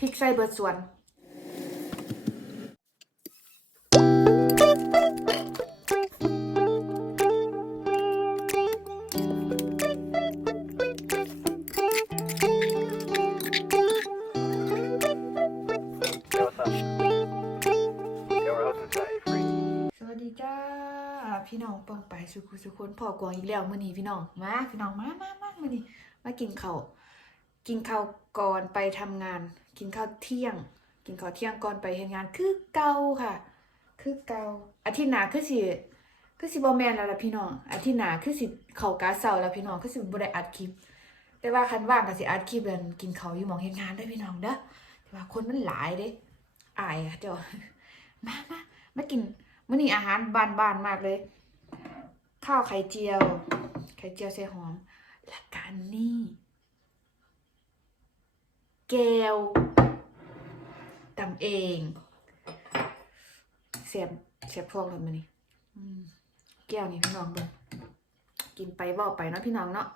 พริกใส่เบิดส่วนพี่น้องปองไปสุขุสุคนพ่อกวงอีกแล้วมื้อนี้พี่น้องมาพี่น้องมามามามื้อนี้มากินข้าว กินข้าวก่อนไปทำงาน กินข้าวเที่ยง กินข้าวเที่ยงก่อนไปเฮ็ดงาน คือเก่าค่ะ คือเก่าอาทิตย์หน้าคือสิคือสิบ่แมนแล้วล่ะพี่น้องอาทิตย์หน้าคือสิเข้ากาเซาแล้วพี่น้องคือสิบ่ได้อัดคลิป แต่ว่าคันว่างก็สิอัดคลิปเดินกินข้าวอยู่มองเฮ็ดงานเด้พี่น้องเด้อแต่ว่าคนมันหลายเด้อายอะเจ้ามามามากินมื่อนี้อาหารบานๆมากเลย ข้าวไข่เจียว ไข่เจียวใส่หอมและการนี่ แก้วตำเองเสียบเสียบพวงเลยมันนี่อืมแก้วนี่พี่น้องเบิ่งกินไปว่าไปเนาะพี่น้องเนาะ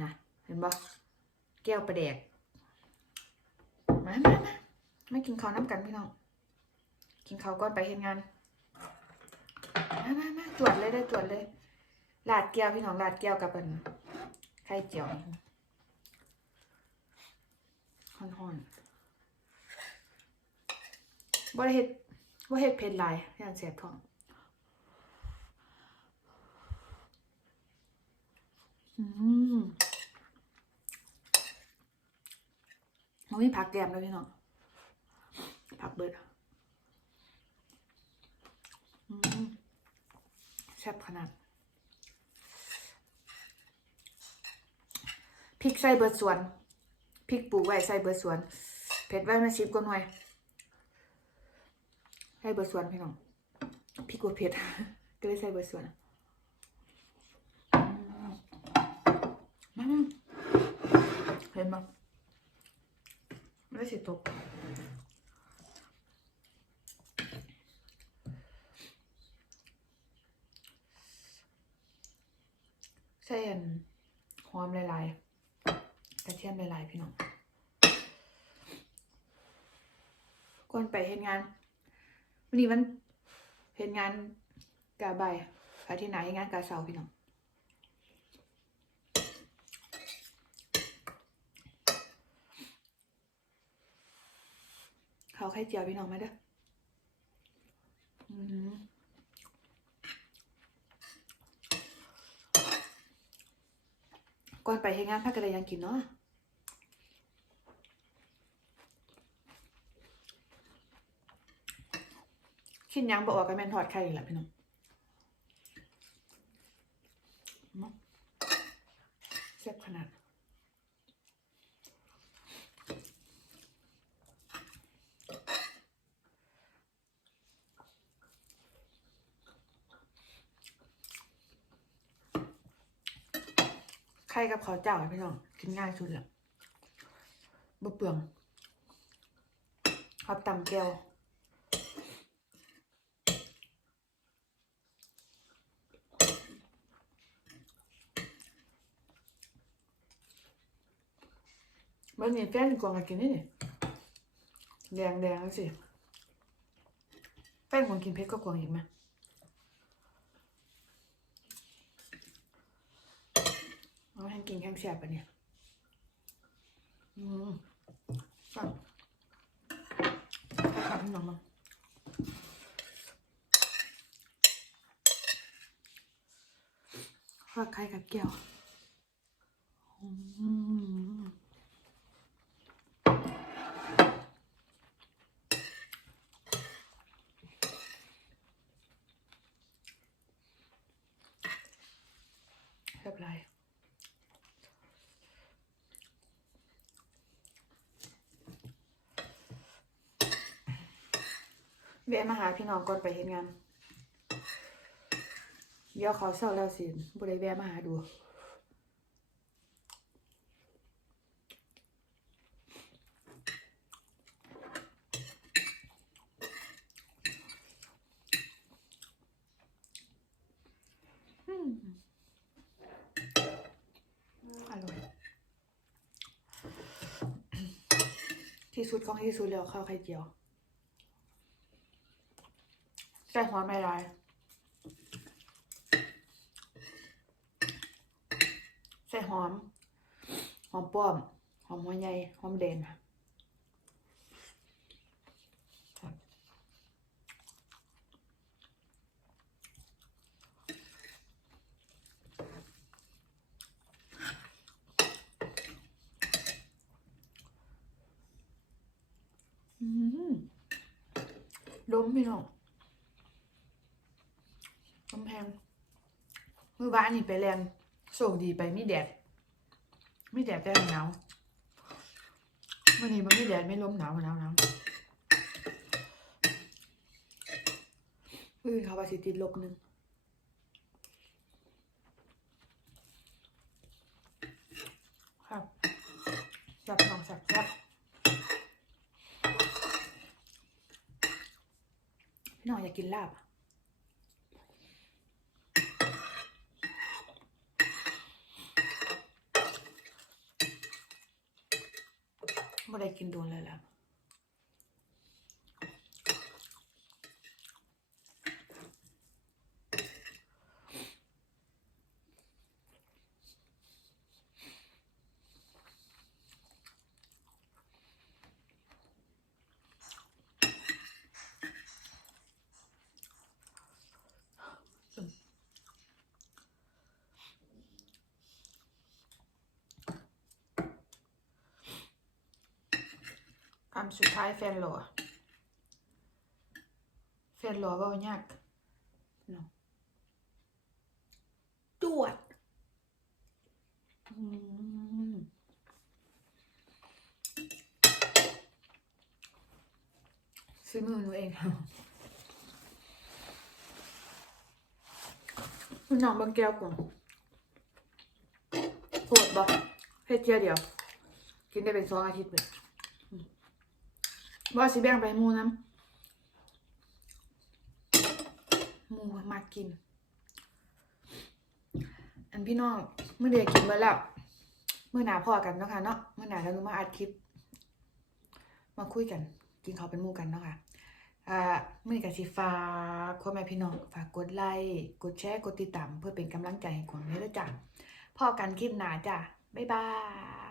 นะเห็นบ่แก้วประแดกมามามาไมากินข้าวน้ำกันพี่น้อง กินข้าวก่อนไปเฮ็ดงานมามามาตรวจเลยได้ตรวจเลยลาดแก้วพี่น้องลาดแก้วกับเป็นไข่เจียว ฮ้อนฮ้อนๆบ่ได้เฮ็ดบ่เฮ็ดเผ็ดหลายอย่างเสียบท้องอืมมันมีผักแกมด้วยพี่น้องผักเบิดอืมแซ่บขนาดพริกใส่เบิดส่วน พริกปลูกไว้ใส่เบิดสวนเผ็ดไว้มาชิมก่อนหน่อยใส่เบิดสวนพี่น้องพริกกว่าเผ็ดก็เลยใส่เบิดสวนมาเห็นปะไม่ได้สิตกใส่อันหอมหลายๆ กระเทียมหลายๆพี่น้องก่อนไปเฮ็ดงานวันนี้มันเฮ็ดงานกาใบ่ายอาทิตย์หนเฮ็ดงานกาเสาพี่น้องเขาไข่เจียวพี่น้องไหมเด้ออืม ก่อนไปเฮ็ดงานพักกันเลยยังกินเนาะคิดยังบอกว่ากันแม่นทอดไข่อีกแหละพี่น้องมาแซ่บขนาด ข่กับข้าวเจ้าะพี่น้องกินง่ายสุดละบ่เปลืองครับตำแก้วมันมีแป้งกวางกินนี่นี่แดงแดงสิแป้งกวางกินเผ็ดก็กวางอีกไหม เอา แห้งกินแห้งแสบปะเนี่ยอืมฟังขับพี่น้องมาฝากไข่กับแก้วอืมเรียบร้อย แวะมาหาพี่น้องก่อนไปเฮ็ดงาน เดี๋ยวเขาเศร้าแล้วสิบ่ได้แวะมาหาดูอืมอร่อยจที่สุดของที่สุดแล้วข้าวไข่เจียว ใส่หอมไม่ลายใส่หอม หอมป้อม หอมหัวใหญ่ หอมแดงค่ะอืมล้มพี่น้องกำแพงเมื่อวานนี่ไปแรงโชคดีไปไมีแดดไม่แดดแต่หนาววันนี้มันไม่แดดไม่ลมหนาวหนาวหนาวอือเขาว่าสิติดลบหนึ่งครับจับน้องจับจับพี่น้องอยากกินลาบอะ ไม่ได้กินโดนเลยแล้วคำสุดท้ายแฟนหล่อแฟนหล่อเบายากเนาะจวดอืมซื้อมือหนูเองค่ะคุณน้องบางแก้วก่อนโหดบ่เฮ็ดเจียวเดียว กินได้เป็นสองอาทิตย์เลย ว่าสิแบ่งไปหมูน้ำหมูมากิน อันพี่น้องเมื่อเดือนกินไปแล้วเมื่อหนาพอกันเนาะค่ะเนาะเมื่อหนาเรามาอัดคลิป มาคุยกัน กินข้าวเป็นหมูกันเนาะค่ะอ่ามื่อนี้กับสิฝากพ่อแม่พี่น้องฝากกดไลค์กดแชร์กดติดตามเพื่อเป็นกำลังใจให้ของนี้ด้วยจ้ะพ่อกันคลิปหนาจ้ะบ๊ายบา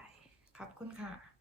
ยขอบคุณค่ะ